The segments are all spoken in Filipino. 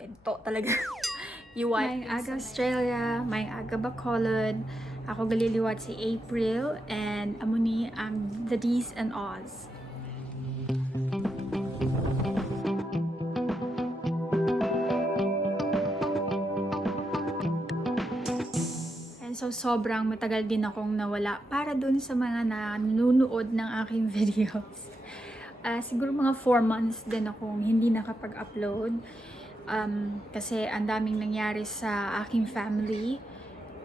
Pinto talaga. You wipe. Maayong aga Australia, maayong aga Bacolod. Ako galiliwat si April and amo ni ang the D's and O's. And so sobrang matagal din akong nawala para dun sa mga nanonood ng aking videos. Siguro mga 4 months din akong hindi nakapag-upload. Kasi ang daming nangyari sa aking family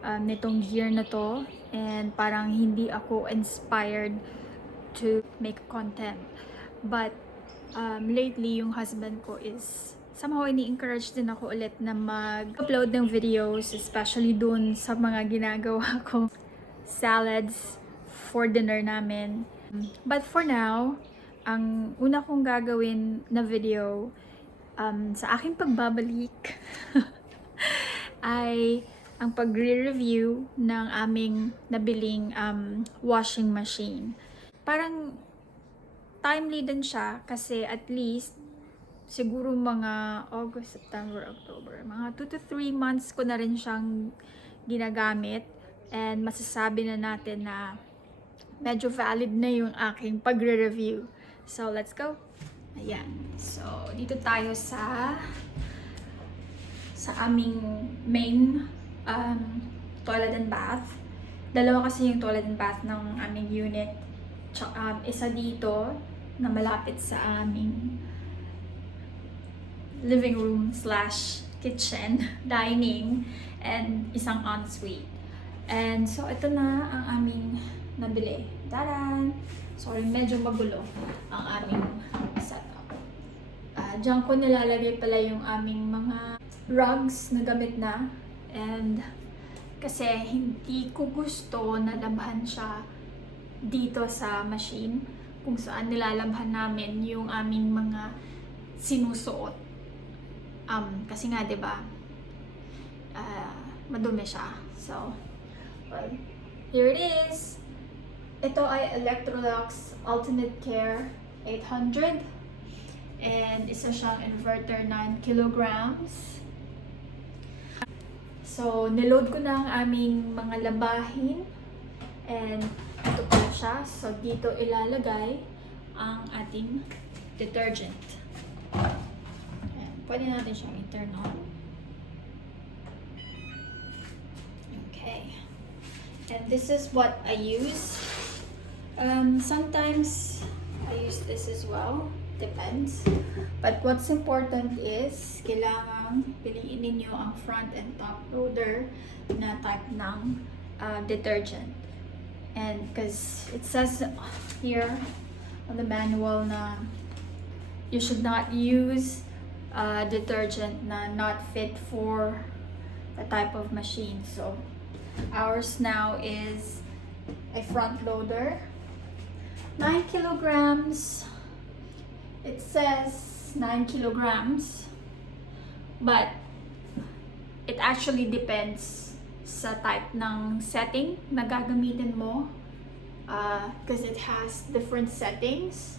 nitong year na to, and parang hindi ako inspired to make content. But lately yung husband ko is somehow ini-encourage din ako ulit na mag-upload ng videos, especially dun sa mga ginagawa ko salads for dinner namin. But for now, ang una kong gagawin na video sa aking pagbabalik ay ang pagre-review ng aming nabiling washing machine. Parang timely din siya kasi at least siguro mga August, September, October, mga 2 to 3 months ko na rin siyang ginagamit, and masasabi na natin na medyo valid na yung aking pagre-review. So, let's go! Ayan. So, dito tayo sa aming main toilet and bath. Dalawa kasi yung toilet and bath ng aming unit. Isa dito na malapit sa aming living room / kitchen, dining, and isang ensuite. And so, ito na ang aming nabili. Taran! Sorry, medyo magulo ang aming setup. Diyan ko nilalagay pala yung aming mga rugs na gamit na. And kasi hindi ko gusto na labhan siya dito sa machine kung saan nilalabhan namin yung aming mga sinusuot. Kasi nga 'di ba? Madumi siya. So, well, here it is. Ito ay Electrolux Ultimate Care 800. And isa siyang inverter 9 kilograms. So, niload ko na ang aming mga labahin. And ito pala siya. So, dito ilalagay ang ating detergent. Ayan. Pwede natin siyang i-turn on. Okay. And this is what I use. Sometimes I use this as well. Depends. But what's important is kailangan piliin ninyo ang front and top loader na type ng detergent. And because it says here on the manual na you should not use detergent na not fit for the type of machine. So ours now is a front loader, 9 kilograms. It says 9 kilograms, but it actually depends sa type ng setting na gagamitin mo, because it has different settings.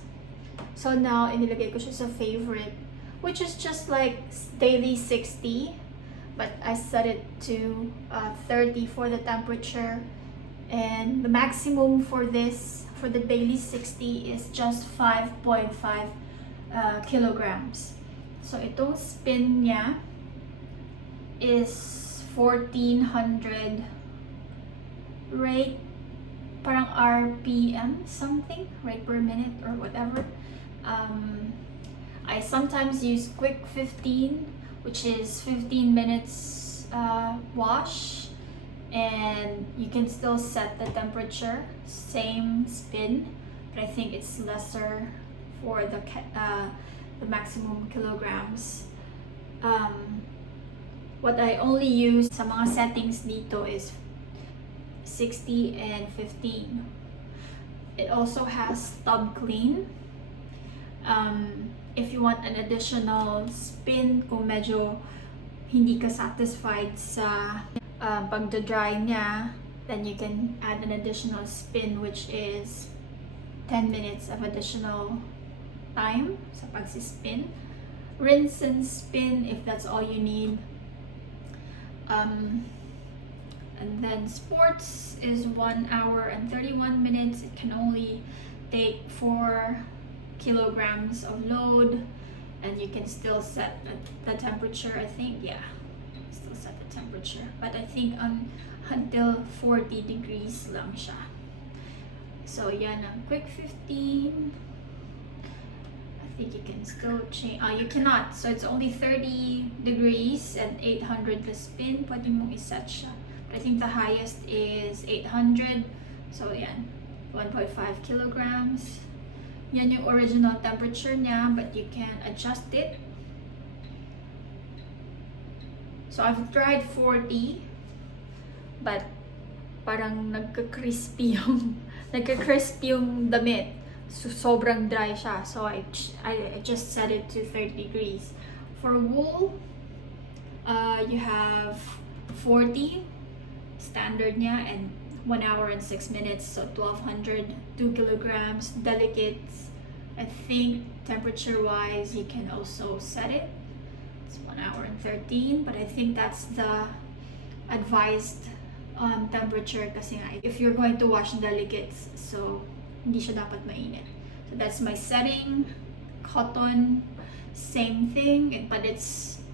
So now, inilagay ko siya sa favorite, which is just like daily 60, but I set it to 30 for the temperature, and the maximum for this, for the daily 60, is just 5.5 kilograms. So itong spin niya is 1400 rate, parang RPM something, rate per minute or whatever. I sometimes use quick 15, which is 15 minutes wash, and you can still set the temperature, same spin, but I think it's lesser for the maximum kilograms. What I only use sa mga settings dito is 60 and 15. It also has tub clean. If you want an additional spin, kung medyo hindi ka satisfied sa pagdadry niya, then you can add an additional spin, which is 10 minutes of additional time sa pagsispin. rinse and spin if that's all you need. And then sports is 1 hour and 31 minutes. It can only take 4 kilograms of load, and you can still set the temperature, I think. Yeah, still set the temperature, but I think until 40 degrees lang siya. So yan ang quick 15. I think you can still change. You cannot. So it's only 30 degrees and 800 the spin. Pwede mong iset siya. But I think the highest is 800. So yan, 1.5 kilograms. Yan yung original temperature niya, but you can adjust it. So I've tried 40, but parang nagka-crispy yung damit. So sobrang dry siya. So I just set it to 30 degrees. For wool, you have 40 standard niya, and 1 hour and 6 minutes, so 1200, 2 kilograms. Delicates, I think temperature wise you can also set it. It's 1 hour and 13, but I think that's the advised temperature kasi nga if you're going to wash delicates, so hindi siya dapat mainit. So that's my setting. Cotton, same thing, but it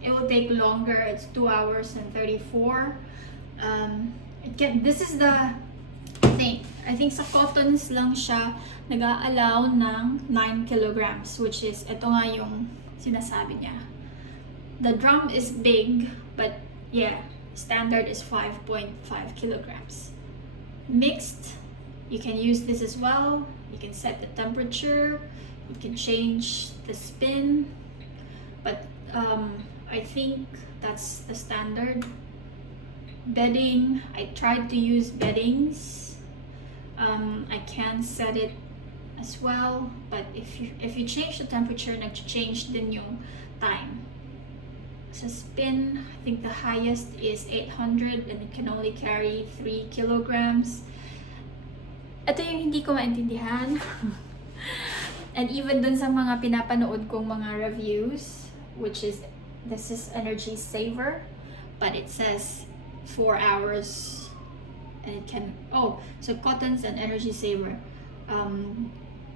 will take longer. It's 2 hours and 34. This is the thing. I think sa cottons lang siya nag-a-allow ng 9 kilograms, which is, ito nga yung sinasabi niya. The drum is big, but yeah, standard is 5.5 kilograms. Mixed, you can use this as well. You can set the temperature, you can change the spin, but I think that's the standard. Bedding, I tried to use beddings. I can set it as well, but if you change the temperature, nag-change din yung time. So spin, I think the highest is 800, and it can only carry 3 kilograms. Ito yung hindi ko maintindihan. And even dun sa mga pinapanood kong mga reviews, which is, this is energy saver, but it says 4 hours, and it can, so cottons and energy saver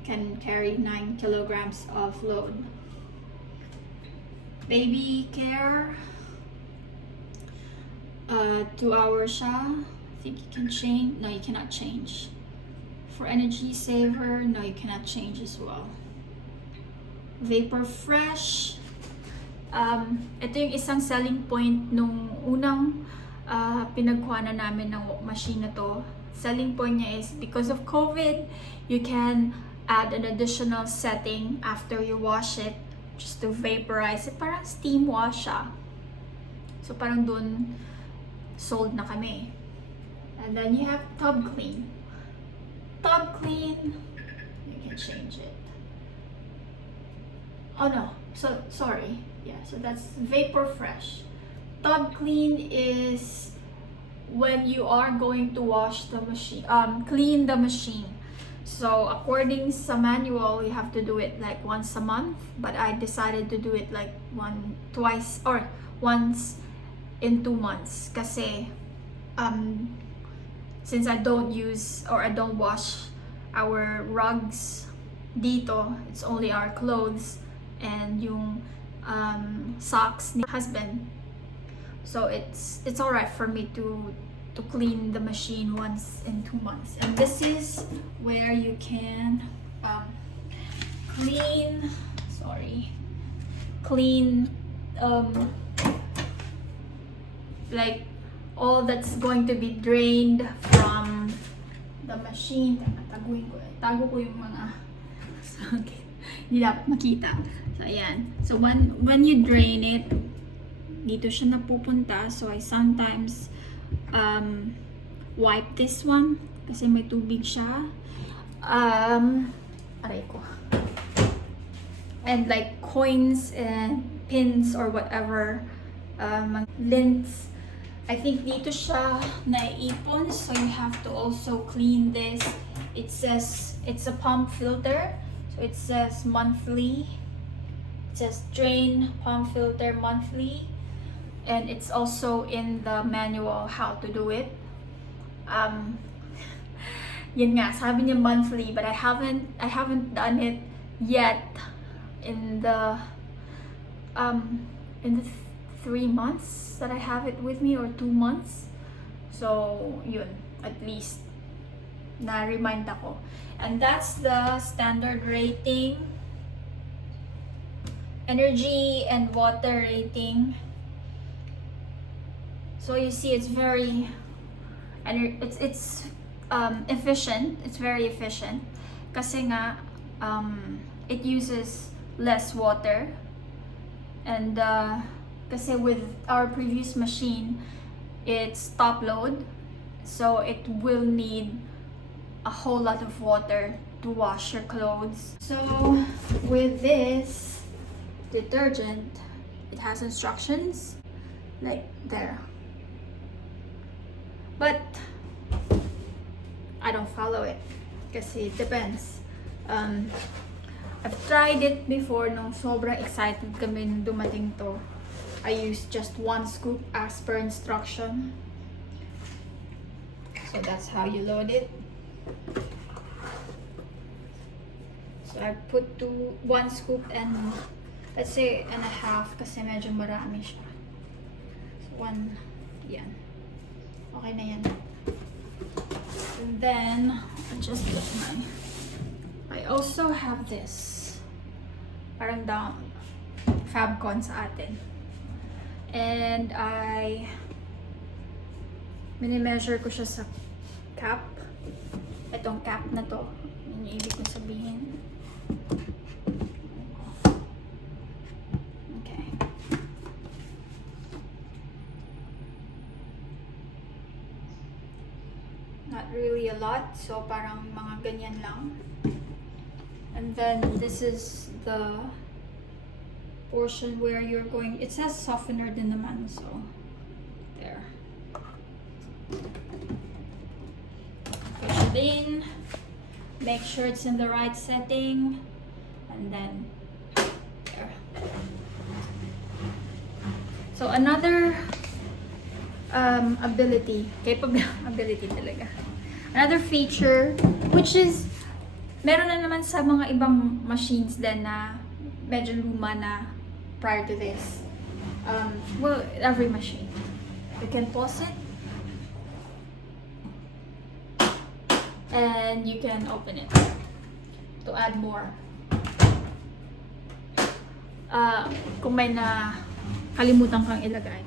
can carry 9 kilograms of load. Baby care, 2 hours siya. I think you can change. No, you cannot change. For energy saver, no, you cannot change as well. Vapor fresh, ito yung isang selling point nung unang pinagkuhanan namin ng machine na to. Selling point niya is because of COVID, you can add an additional setting after you wash it just to vaporize it. Parang steam wash siya. So parang dun sold na kami. And then you have tub clean. Tub clean, you can change it. Oh no, so sorry. Yeah, so that's vapor fresh. Tub clean is when you are going to wash the machine, clean the machine. So according sa manual, you have to do it like once a month, but I decided to do it like once in 2 months. Kasi since I don't use or I don't wash our rugs dito, it's only our clothes and yung socks ni husband. So it's alright for me to clean the machine once in 2 months. And this is where you can clean like all that's going to be drained from the machine. Tago ko yung mga okay. Hindi dapat makita. So ayan. So when you drain it, dito siya napupunta. So I sometimes wipe this one kasi may tubig siya. Aray ko. And like coins and pins or whatever, lints, I think dito siya naiipon, so you have to also clean this. It says it's a pump filter, so it says monthly. says drain pump filter monthly, and it's also in the manual how to do it. Yun nga, sabi niya monthly, but I haven't done it yet in the 3 months that I have it with me, or 2 months. So yun, at least na-remind ako. And that's the standard rating, energy and water rating. So you see, it's very, and it's efficient. It's very efficient kasi nga it uses less water, and kasi with our previous machine, it's top load, so it will need a whole lot of water to wash your clothes. So with this detergent, it has instructions like there, but I don't follow it kasi it depends. I've tried it before nung sobrang excited kami nung dumating to. I used just 1 scoop as per instruction. So that's how you load it. So I put 1 scoop and let's say and a half kasi medyo marami siya. So 1, yan. Okay na yan. And then I just put I also have this. Parang down Fabcon sa atin. And mini-measure ko siya sa cap. Itong cap na to. Yun yung ibig kong sabihin. Okay. Not really a lot. So parang mga ganyan lang. And then this is the portion where you're going, it says softener din naman, so there. Push it in, make sure it's in the right setting, and then there. So another capability talaga. Another feature, which is meron na naman sa mga ibang machines din na medyo luma na prior to this. Well, every machine. You can pause it. And you can open it to add more. Kung may na kalimutan kang ilagay.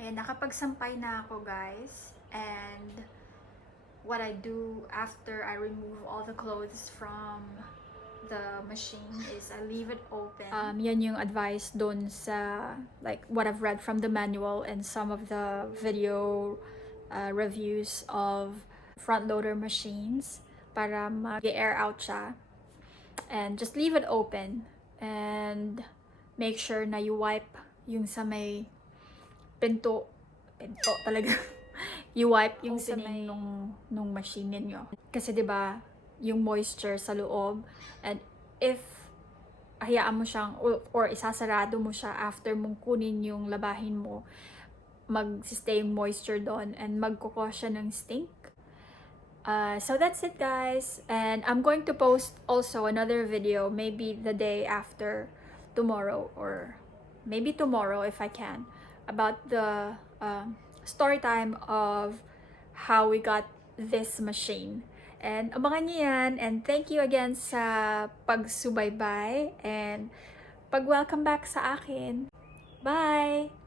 Ayan, nakapagsampay na ako, guys. And what I do after I remove all the clothes from the machine is I leave it open. Yan yung advice dun sa, like, what I've read from the manual and some of the video reviews of front loader machines para mag-air out siya. And just leave it open and make sure na you wipe yung sa may pinto talaga. You wipe yung opening nung machine ninyo. Kasi 'di ba, yung moisture sa loob, and if hayaan mo siyang or isasarado mo siya after mong kunin yung labahin mo, mag-stay yung moisture doon and magkukos siya ng stink. So that's it, guys, and I'm going to post also another video maybe the day after tomorrow, or maybe tomorrow if I can, about the story time of how we got this machine. And abangan niyo yan, and thank you again sa pagsubaybay and pag-welcome back sa akin. Bye!